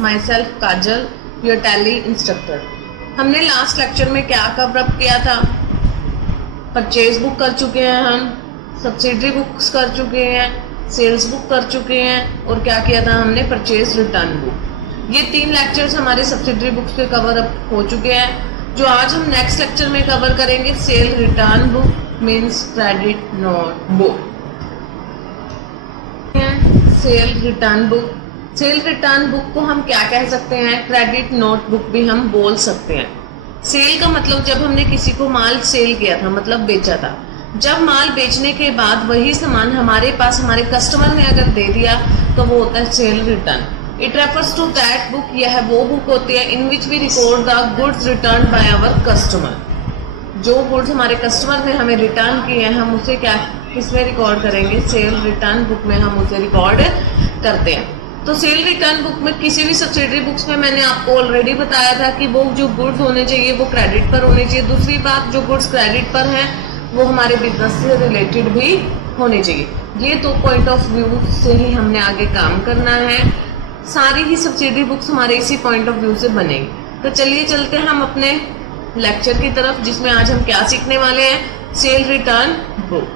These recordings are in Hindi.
My self Kajal, your tally instructor. हमने लास्ट लेक्चर में क्या कवर अप किया था? परचेज बुक कर चुके हैं हम, सब्सिडरी बुक्स कर चुके हैं, सेल्स बुक कर चुके हैं और क्या किया था हमने? Purchase return book. ये 3 लेक्चर्स हमारे सब्सिडरी बुक्स के कवर अप हो चुके हैं। जो आज हम नेक्स्ट लेक्चर में कवर करेंगे, cell return book means credit note book. Cell return book, cell return book को हम क्या कह सकते हैं? क्रेडिट नोट बुक भी हम बोल सकते हैं। सेल का मतलब जब हमने किसी को माल सेल किया था, मतलब बेचा था। जब माल बेचने के बाद वही सामान हमारे पास हमारे कस्टमर ने अगर दे दिया तो वो होता है sale return. It refers to that book, यह वो बुक होती है in which we record the goods return by our customer. जो गुड्स हमारे कस्टमर ने हमें रिटर्न किए हैं, हम उसे क्या किसमें रिकॉर्ड करेंगे? सेल रिटर्न बुक में हम उसे रिकॉर्ड करते हैं। तो सेल रिटर्न बुक में किसी भी सब्सिडरी बुक्स में मैंने आपको ऑलरेडी बताया था कि वो जो गुड्स होने चाहिए वो क्रेडिट पर होने चाहिए। दूसरी बात, जो गुड्स क्रेडिट पर हैं वो हमारे बिजनेस से रिलेटेड भी होने चाहिए। ये तो पॉइंट ऑफ व्यू से ही हमने आगे काम करना है। सारी ही सब्सिडरी बुक्स हमारे इसी पॉइंट ऑफ व्यू से बनेगी। तो चलिए चलते हैं हम अपने लेक्चर की तरफ, जिसमें आज हम क्या सीखने वाले हैं? Cell return book.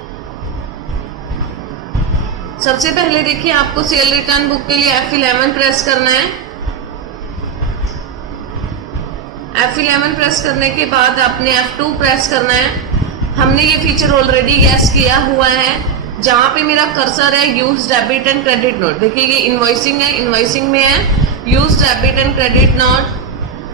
सबसे पहले देखिए, आपको सेल रिटर्न बुक के लिए F11 प्रेस करना है। F11 प्रेस करने के बाद आपने F2 प्रेस करना है। हमने ये फीचर ऑलरेडी यस किया हुआ है। जहां पे मेरा कर्सर है use debit and credit note, देखिए ये इनवॉइसिंग है, इनवॉइसिंग में है use debit and credit note.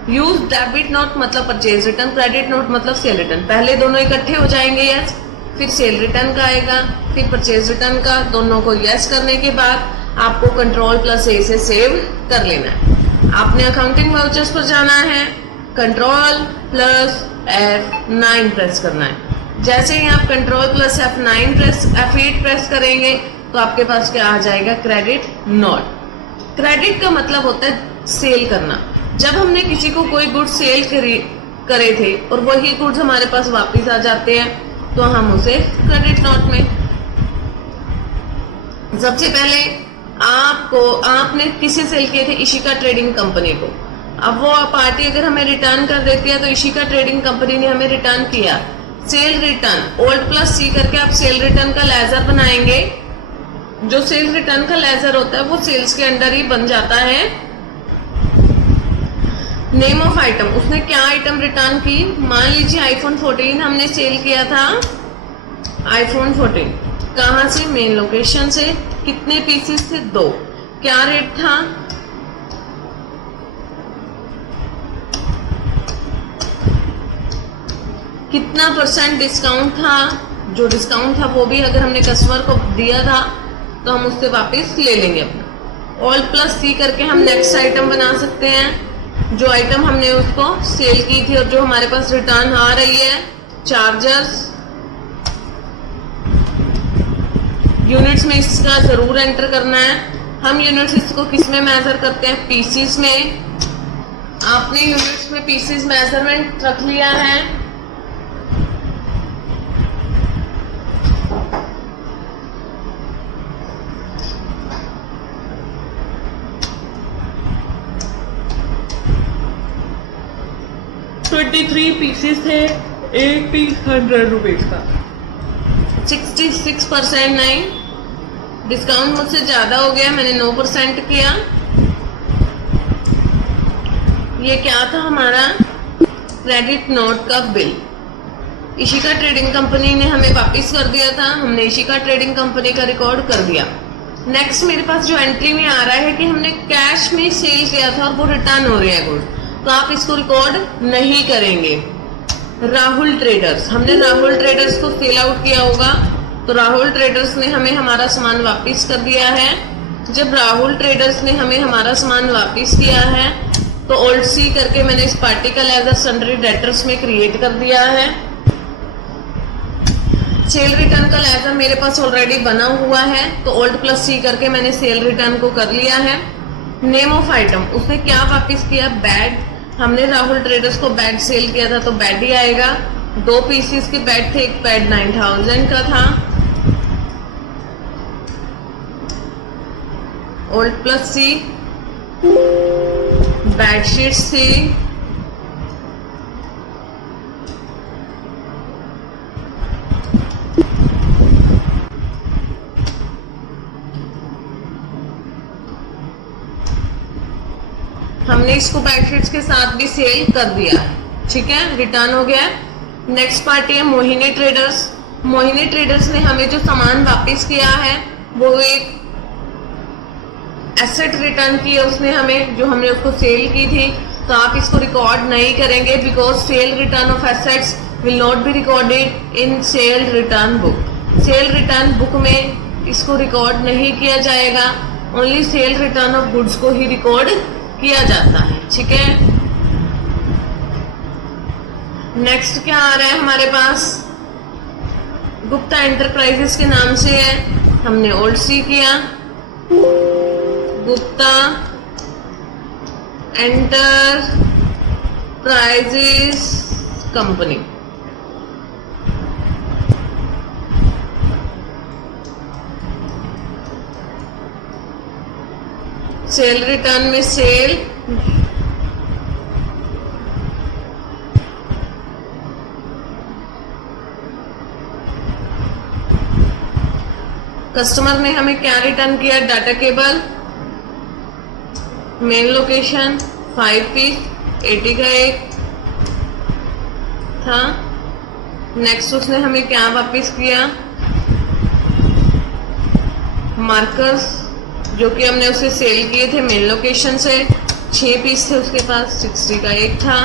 Use debit note मतलब परचेज रिटर्न, क्रेडिट नोट मतलब सेल रिटर्न। पहले दोनों इकट्ठे हो जाएंगे यस, फिर सेल रिटर्न का आएगा, फिर परचेज रिटर्न का। दोनों को यस करने के बाद आपको Ctrl+A से सेव कर लेना है। आपने अकाउंटिंग वाउचर्स पर जाना है, Ctrl+F9 प्रेस करना है। जैसे ही आप F8 प्रेस करेंगे तो आपके पास क्या आ जाएगा? Credit note. क्रेडिट का मतलब होता है सेल करना। जब हमने किसी को कोई गुड्स सेल करे थे और वही गुड्स हमारे पास वापस आ जाते हैं तो हम उसे क्रेडिट नोट में। सबसे पहले आपने किसे सेल किए थे? इशिका ट्रेडिंग कंपनी को। अब वो पार्टी अगर हमें रिटर्न कर देती है तो इशिका ट्रेडिंग कंपनी ने हमें रिटर्न किया। सेल रिटर्न Alt+C करके आप सेल रिटर्न का लेजर बनाएंगे। जो सेल रिटर्न का लेजर होता है वो सेल्स के अंडर ही बन जाता है। नेम ऑफ आइटम, उसने क्या आइटम रिटर्न की? मान लीजिए iPhone 14 हमने सेल किया था। iPhone 14 कहाँ से? मेन लोकेशन से। कितने पीसेस थे? 2। क्या रेट था? कितना % डिस्काउंट था? जो डिस्काउंट था वो भी अगर हमने कस्टमर को दिया था तो हम उससे वापस ले लेंगे अपना। Alt+C करके हम नेक्स्ट आइटम बना सकते हैं। जो आइटम हमने उसको सेल की थी और जो हमारे पास रिटर्न आ रही है, चार्जर्स। यूनिट्स में इसका जरूर एंटर करना है। हम यूनिट्स इसको किस में मेजर करते हैं? पीसीस में। आपने यूनिट्स में पीसीस मेजरमेंट रख लिया है। ₹23 पीसेस थे, एक पीस 100 रुपीज का। 66% नहीं, डिस्काउंट मुझसे ज्यादा हो गया, मैंने 9% किया। ये क्या था? हमारा क्रेडिट नोट का बिल। इशिका ट्रेडिंग कंपनी ने हमें वापस कर दिया था। हमने इशिका ट्रेडिंग कंपनी का रिकॉर्ड कर दिया। नेक्स्ट मेरे पास जो एंट्री में आ रहा है कि हमने कैश में सेल किया था और वो रिटर्न हो रहे हैं गुड, तो आप इसको रिकॉर्ड नहीं करेंगे। राहुल ट्रेडर्स, हमने राहुल ट्रेडर्स को सेल आउट किया होगा तो राहुल ट्रेडर्स ने हमें हमारा सामान वापस कर दिया है। जब राहुल ट्रेडर्स ने हमें हमारा सामान वापस किया है तो Alt+C करके मैंने इस पार्टी का लेजर सन्ड्री डेटर्स में क्रिएट कर दिया है। सेल रिटर्न का लेजर मेरे पास ऑलरेडी बना हुआ है तो Alt+C करके मैंने सेल रिटर्न को कर लिया है। नेम ऑफ आइटम, उसने क्या वापस किया? बैड। हमने राहुल ट्रेडर्स को बैड सेल किया था तो बैड ही आएगा। 2 पीसेस के बैड थे, एक बैड 9000 का था। Alt+C बेडशीट्स थी, हमने इसको बेडशीट्स के साथ भी सेल कर दिया, ठीक है, रिटर्न हो गया। नेक्स्ट पार्टी है मोहिनी ट्रेडर्स। मोहिनी ट्रेडर्स ने हमें जो सामान वापस किया है वो एक एसेट रिटर्न की है उसने हमें, जो हमने उसको सेल की थी। तो आप इसको रिकॉर्ड नहीं करेंगे because cell return of assets will not be recorded in cell return book. Cell return book में इसको रिकॉर्ड नहीं किया जाएगा, only cell return of goods को ही रिकॉर्ड किया जाता है, ठीक है। नेक्स्ट क्या आ रहा है हमारे पास, गुप्ता एंटरप्राइजेस के नाम से है, हमने ओल्ड सी किया, Gupta enterprises company. Sale return में सेल, कस्टमर ने हमें क्या रिटर्न किया, data cable, main location 5 piece 80 का एक था। नेक्स्ट उसने हमें क्या वापस किया, मार्कर्स जो कि हमने उसे सेल किए थे मेन लोकेशन से, 6 पीस थे उसके पास, 60 का एक था,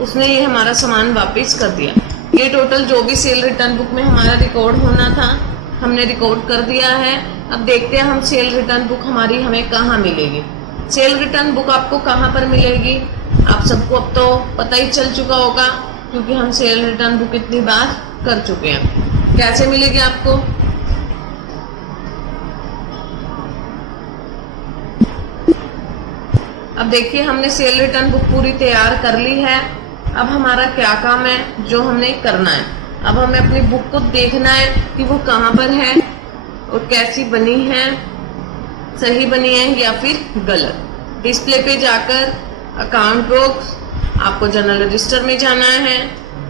उसने ये हमारा सामान वापस कर दिया। ये टोटल जो भी सेल रिटर्न बुक में हमारा रिकॉर्ड होना था हमने रिकॉर्ड कर दिया है। अब देखते हैं हम सेल रिटर्न बुक हमारी हमें कहाँ मिलेगी। सेल रिटर्न बुक आपको कहाँ पर मिलेगी, आप सबको अब तो पता ही चल चुका होगा क्योंकि हम सेल रिटर्न बुक इतनी बार कर चुके हैं। कैसे मिलेगी आपको, अब देखिए हमने सेल रिटर्न बुक पूरी तैयार कर ली है। अब हमारा क्या काम है जो हमने करना है, अब हमें अपनी बुक को देखना है कि वो कहाँ पर है और कैसी बनी है, सही बनी है या फिर गलत। डिस्प्ले पे जाकर अकाउंट बुक्स, आपको जनरल रजिस्टर में जाना है,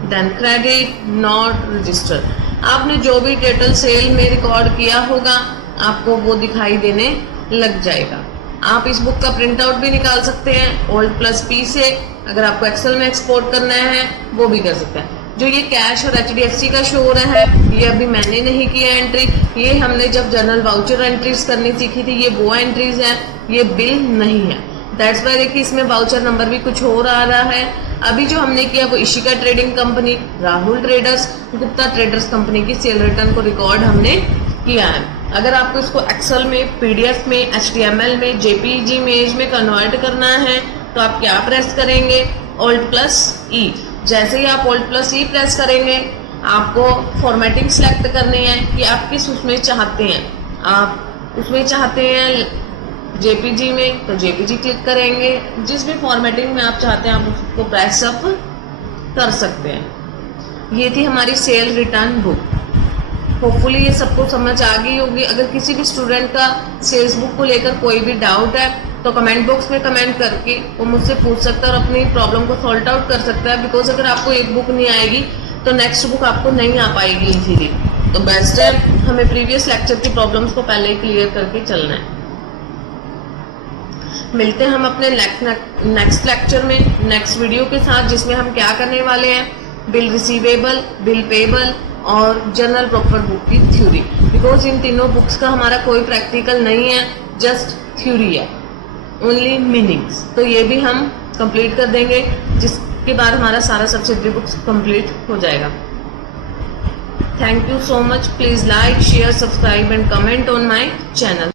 देन क्रेडिट नॉट रजिस्टर। आपने जो भी टोटल सेल में रिकॉर्ड किया होगा आपको वो दिखाई देने लग जाएगा। आप इस बुक का प्रिंट आउट भी निकाल सकते हैं ओल्ड प्लस पी से, अगर आपको एक्सेल में एक्सपोर्ट करना है वो भी कर सकते हैं। जो ये कैश और HDFC का शो हो रहा है ये अभी मैंने नहीं किया एंट्री, ये हमने जब जनरल वाउचर एंट्रीज करनी सीखी थी, ये वो एंट्रीज है, ये बिल नहीं है। दैट्स वाई देखिए इसमें वाउचर नंबर भी कुछ और आ रहा है। अभी जो हमने किया वो Ishika trading company, Rahul traders, Gupta traders company की सेल रिटर्न को रिकॉर्ड हमने किया है। अगर आपको इसको एक्सेल में, PDF में, HTML में, JPG इमेज में कन्वर्ट करना है तो आप क्या प्रेस करेंगे, Alt+E। जैसे ही आप Alt+E प्रेस करेंगे आपको फॉर्मेटिंग सेलेक्ट करनी है कि आप किस उसमें चाहते हैं। आप उसमें चाहते हैं JPG में तो JPG क्लिक करेंगे, जिस भी फॉर्मेटिंग में आप चाहते हैं आप उसको प्रेस अप कर सकते हैं। ये थी हमारी सेल रिटर्न बुक। होपफुली ये सबको समझ आ गई होगी। अगर किसी भी स्टूडेंट का सेल्स बुक को लेकर कोई भी डाउट है तो कमेंट बॉक्स में कमेंट करके वो मुझसे पूछ सकता है और अपनी प्रॉब्लम को सॉल्व आउट कर सकता है। बिकॉज अगर आपको एक बुक नहीं आएगी तो नेक्स्ट बुक आपको नहीं आ पाएगी इजीली। तो बेस्ट है हमें प्रीवियस लेक्चर की प्रॉब्लम्स को पहले ही क्लियर करके चलना है। मिलते हैं हम अपने नेक्स्ट लेक्चर में, नेक्स्ट वीडियो के साथ, जिसमें हम क्या करने वाले हैं, बिल रिसीवेबल, बिल पेबल और जनरल प्रॉफिट बुक की थ्योरी। बिकॉज इन तीनों बुक्स का हमारा कोई प्रैक्टिकल नहीं है, जस्ट थ्योरी है, ओनली मीनिंग्स। तो ये भी हम कंप्लीट कर देंगे, जिसके बाद हमारा सारा सब्सिडरी बुक्स कंप्लीट हो जाएगा। Thank you so much. Please like, share, subscribe and comment on my channel.